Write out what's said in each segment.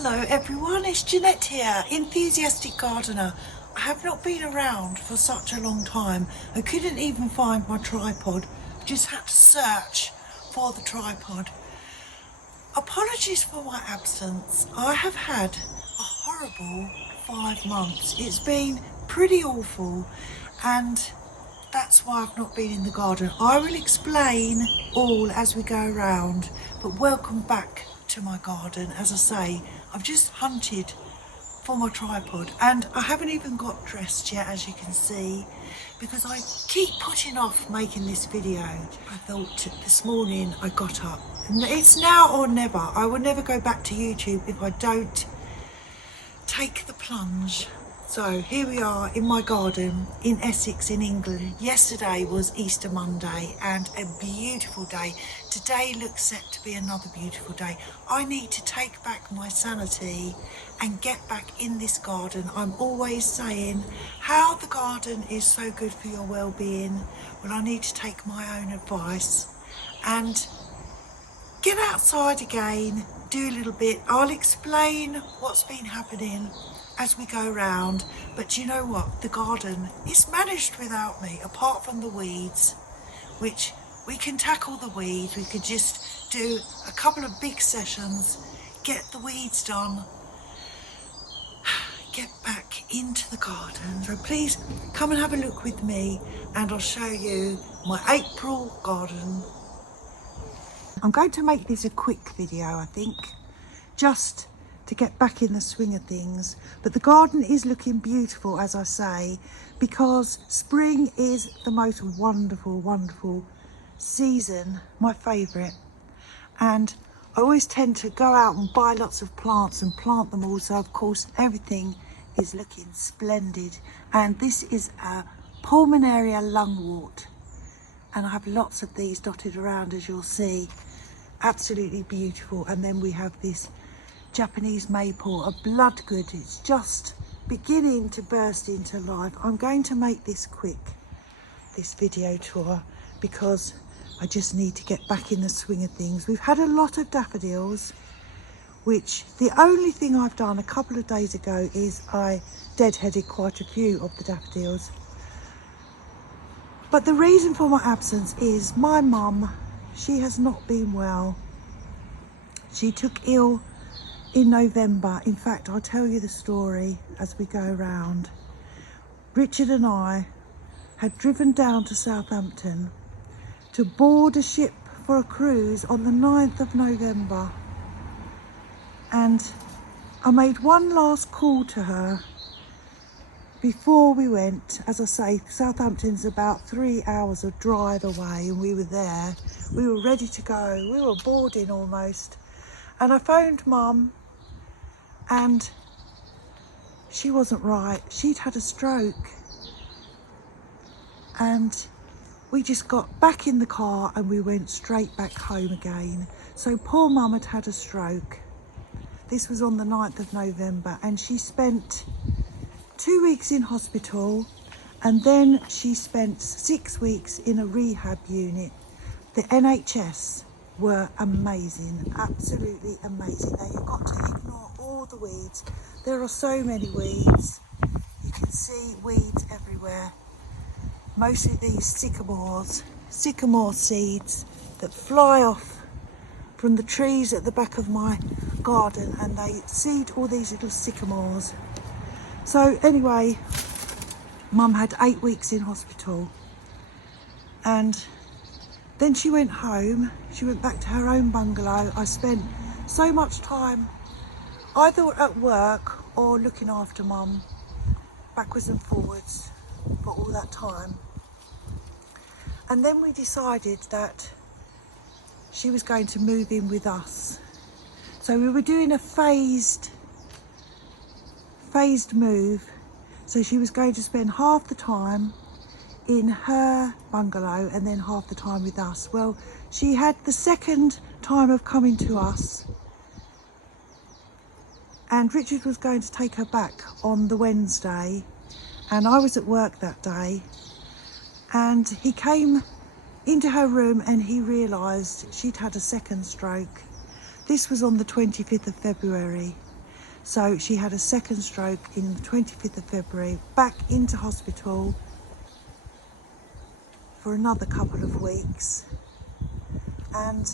Hello everyone, it's Janette here, enthusiastic gardener. I have not been around for such a long time. I couldn't even find my tripod. I just had to search for the tripod. Apologies for my absence. I have had a horrible 5 months. It's been pretty awful and that's why I've not been in the garden. I will explain all as we go around, but welcome back to my garden. As I say, I've just hunted for my tripod and I haven't even got dressed yet, as you can see, because I keep putting off making this video. I thought this morning I got up. It's now or never. I will never go back to YouTube if I don't take the plunge. So here we are in my garden in Essex in England. Yesterday was Easter Monday and a beautiful day. Today looks set to be another beautiful day. I need to take back my sanity and get back in this garden. I'm always saying how the garden is so good for your well-being. Well, I need to take my own advice and get outside again, do a little bit. I'll explain what's been happening as we go around, but you know what, the garden is managed without me, apart from the weeds, which we can tackle the weeds. We could just do a couple of big sessions, get the weeds done, get back into the garden. So please come and have a look with me and I'll show you my April garden. I'm going to make this a quick video, I think, just to get back in the swing of things. But the garden is looking beautiful, as I say, because spring is the most wonderful season, my favourite. And I always tend to go out and buy lots of plants and plant them all, so of course everything is looking splendid. And this is a Pulmonaria lungwort, and I have lots of these dotted around, as you'll see. Absolutely beautiful. And then we have this Japanese maple, a bloodgood. It's just beginning to burst into life. I'm going to make this quick, this video tour, because I just need to get back in the swing of things. We've had a lot of daffodils, which the only thing I've done a couple of days ago is I deadheaded quite a few of the daffodils. But the reason for my absence is my mum, she has not been well. She took ill in November. In fact, I'll tell you the story as we go around. Richard and I had driven down to Southampton to board a ship for a cruise on the 9th of November. And I made one last call to her before we went. As I say, Southampton's about 3 hours of drive away, and we were there. We were ready to go. We were boarding almost. And I phoned Mum, and she wasn't right. She'd had a stroke. And we just got back in the car and we went straight back home again. So poor Mum had had a stroke. This was on the 9th of November, and she spent 2 weeks in hospital, and then she spent 6 weeks in a rehab unit. The NHS were amazing, absolutely amazing. Now you've got to ignore all the weeds. There are so many weeds. You can see weeds everywhere. Mostly these sycamore seeds that fly off from the trees at the back of my garden, and they seed all these little sycamores. So anyway, Mum had 8 weeks in hospital, and then she went home. She went back to her own bungalow. I spent so much time either at work or looking after Mum, backwards and forwards for all that time. And then we decided that she was going to move in with us. So we were doing a phased move. So she was going to spend half the time in her bungalow and then half the time with us. Well, she had the second time of coming to us, and Richard was going to take her back on the Wednesday, and I was at work that day, and he came into her room and he realised she'd had a second stroke. This was on the 25th of February. So she had a second stroke in the 25th of February, back into hospital for another couple of weeks. And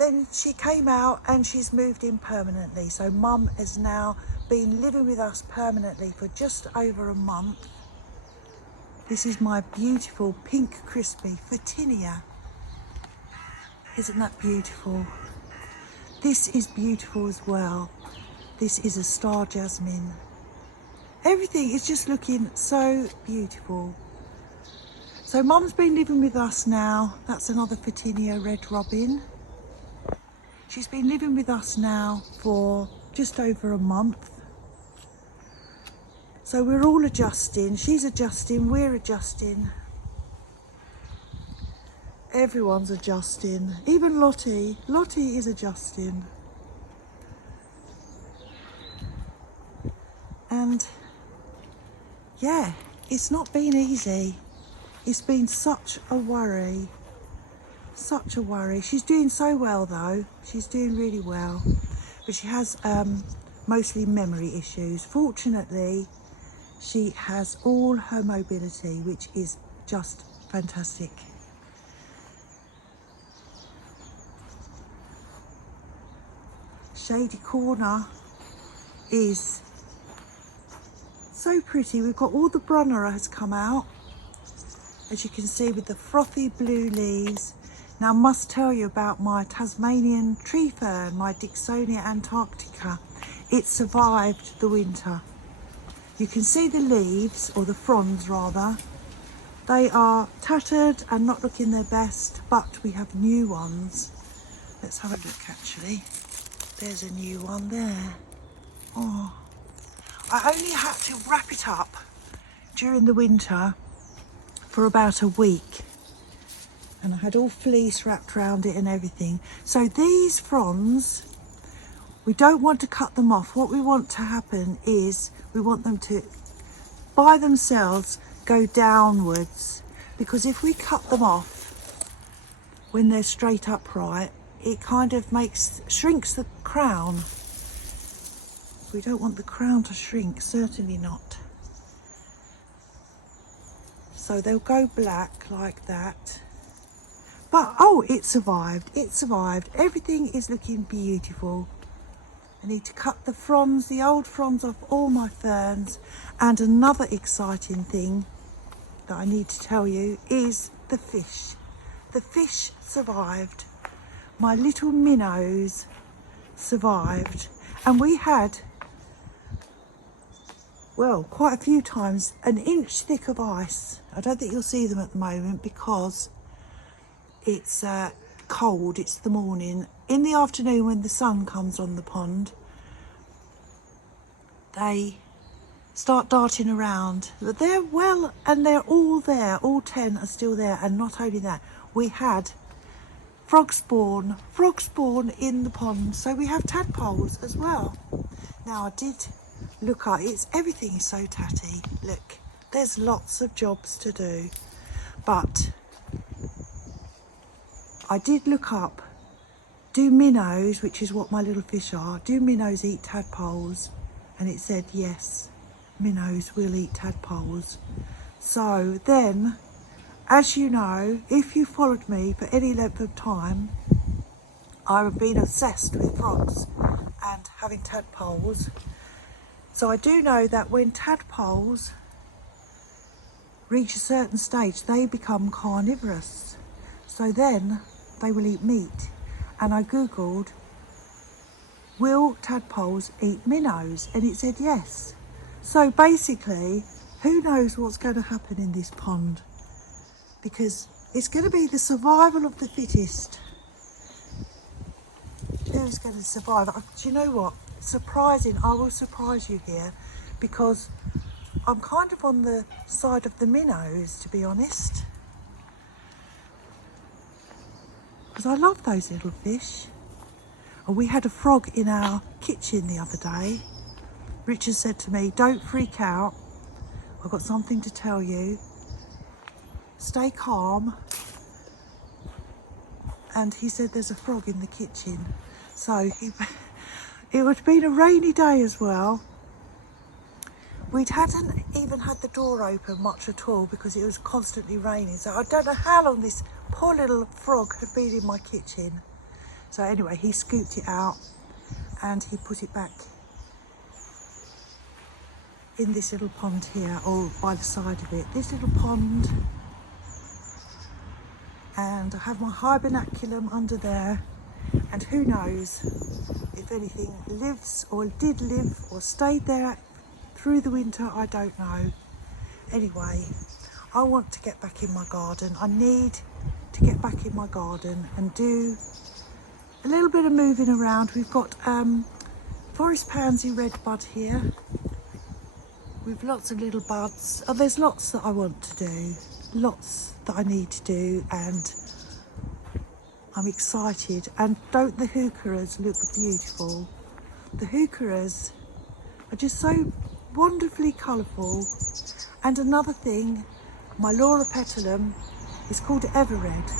then she came out and she's moved in permanently. So Mum has now been living with us permanently for just over a month. This is my beautiful pink crispy Photinia. Isn't that beautiful? This is beautiful as well. This is a star jasmine. Everything is just looking so beautiful. So Mum's been living with us now. That's another Photinia red robin. She's been living with us now for just over a month. So we're all adjusting. She's adjusting, we're adjusting. Everyone's adjusting. Even Lottie. Lottie is adjusting. And yeah, it's not been easy. It's been such a worry. Such a worry. She's doing so well though. She's doing really well. But she has mostly memory issues. Fortunately, she has all her mobility, which is just fantastic. Shady Corner is so pretty. We've got all the Brunnera has come out, as you can see, with the frothy blue leaves. Now I must tell you about my Tasmanian tree fern, my Dicksonia antarctica. It survived the winter. You can see the leaves, or the fronds rather. They are tattered and not looking their best, but we have new ones. Let's have a look actually. There's a new one there. Oh, I only had to wrap it up during the winter for about a week. And I had all fleece wrapped around it and everything. So these fronds, we don't want to cut them off. What we want to happen is we want them to, by themselves, go downwards. Because if we cut them off when they're straight upright, it kind of shrinks the crown. We don't want the crown to shrink, certainly not. So they'll go black like that. But, oh, it survived, it survived. Everything is looking beautiful. I need to cut the fronds, the old fronds off all my ferns. And another exciting thing that I need to tell you is the fish. The fish survived. My little minnows survived. And we had, well, quite a few times, an inch thick of ice. I don't think you'll see them at the moment because it's cold, it's the morning. In the afternoon when the sun comes on the pond, they start darting around. But they're well, and they're all there, all 10 are still there. And not only that, we had frog spawn in the pond. So we have tadpoles as well. Now I did look up, everything is so tatty. Look, there's lots of jobs to do. But I did look up, do minnows, which is what my little fish are, do minnows eat tadpoles? And it said yes, minnows will eat tadpoles. So then, as you know, if you followed me for any length of time, I've been obsessed with frogs and having tadpoles. So I do know that when tadpoles reach a certain stage, they become carnivorous. So then they will eat meat. And I googled, will tadpoles eat minnows? And it said yes. So basically, who knows what's going to happen in this pond? Because it's going to be the survival of the fittest. Who's going to survive? Do you know what? Surprising, I will surprise you here, because I'm kind of on the side of the minnows, to be honest. Because I love those little fish. And we had a frog in our kitchen the other day. Richard said to me, don't freak out. I've got something to tell you. Stay calm. And he said there's a frog in the kitchen. So It would have been a rainy day as well. We hadn't even had the door open much at all because it was constantly raining. So I don't know how long this poor little frog had been in my kitchen. So anyway, he scooped it out and he put it back in this little pond here, or by the side of it. This little pond. And I have my hibernaculum under there. And who knows if anything lives or did live or stayed there through the winter, I don't know. Anyway, I want to get back in my garden. I need to get back in my garden and do a little bit of moving around. We've got forest pansy red bud here with lots of little buds. Oh, there's lots that I want to do, lots that I need to do, and I'm excited. And don't the heucheras look beautiful? The heucheras are just so wonderfully colourful. And another thing, my Laura petalum is called Everred,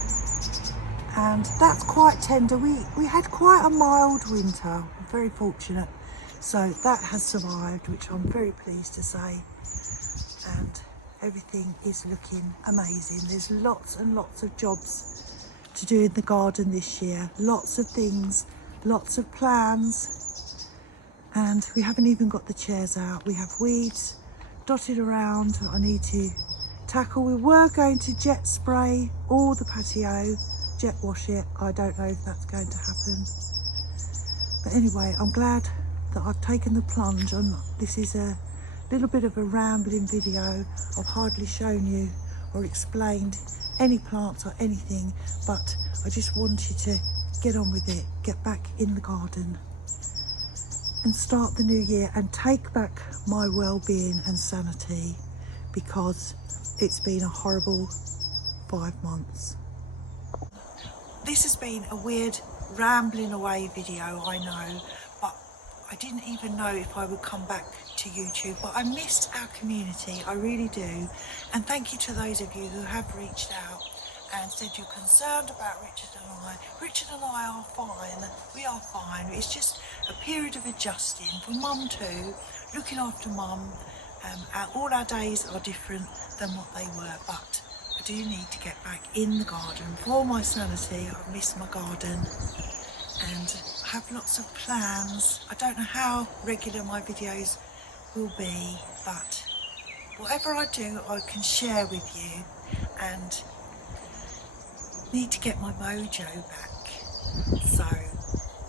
and that's quite tender. We had quite a mild winter. I'm very fortunate, so that has survived, which I'm very pleased to say. And everything is looking amazing. There's lots and lots of jobs to do in the garden this year, lots of things, lots of plans, and we haven't even got the chairs out. We have weeds dotted around that I need to tackle. We were going to jet spray all the patio, jet wash it. I don't know if that's going to happen, but anyway, I'm glad that I've taken the plunge. This is a little bit of a rambling video. I've hardly shown you or explained any plants or anything, but I just wanted to get on with it, get back in the garden and start the new year and take back my well-being and sanity, because it's been a horrible 5 months. This has been a weird rambling away video, I know, but I didn't even know if I would come back to YouTube, but I missed our community, I really do. And thank you to those of you who have reached out and said you're concerned about Richard and I. Richard and I are fine, we are fine. It's just a period of adjusting for Mum too, looking after Mum. All our days are different than what they were, but I do need to get back in the garden for my sanity. I miss my garden and I have lots of plans. I don't know how regular my videos will be, but whatever I do I can share with you, and need to get my mojo back, so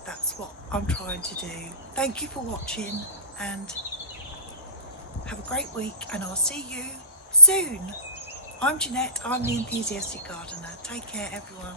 that's what I'm trying to do. Thank you for watching and have a great week, and I'll see you soon. I'm Janette, I'm the Enthusiastic Gardener. Take care everyone.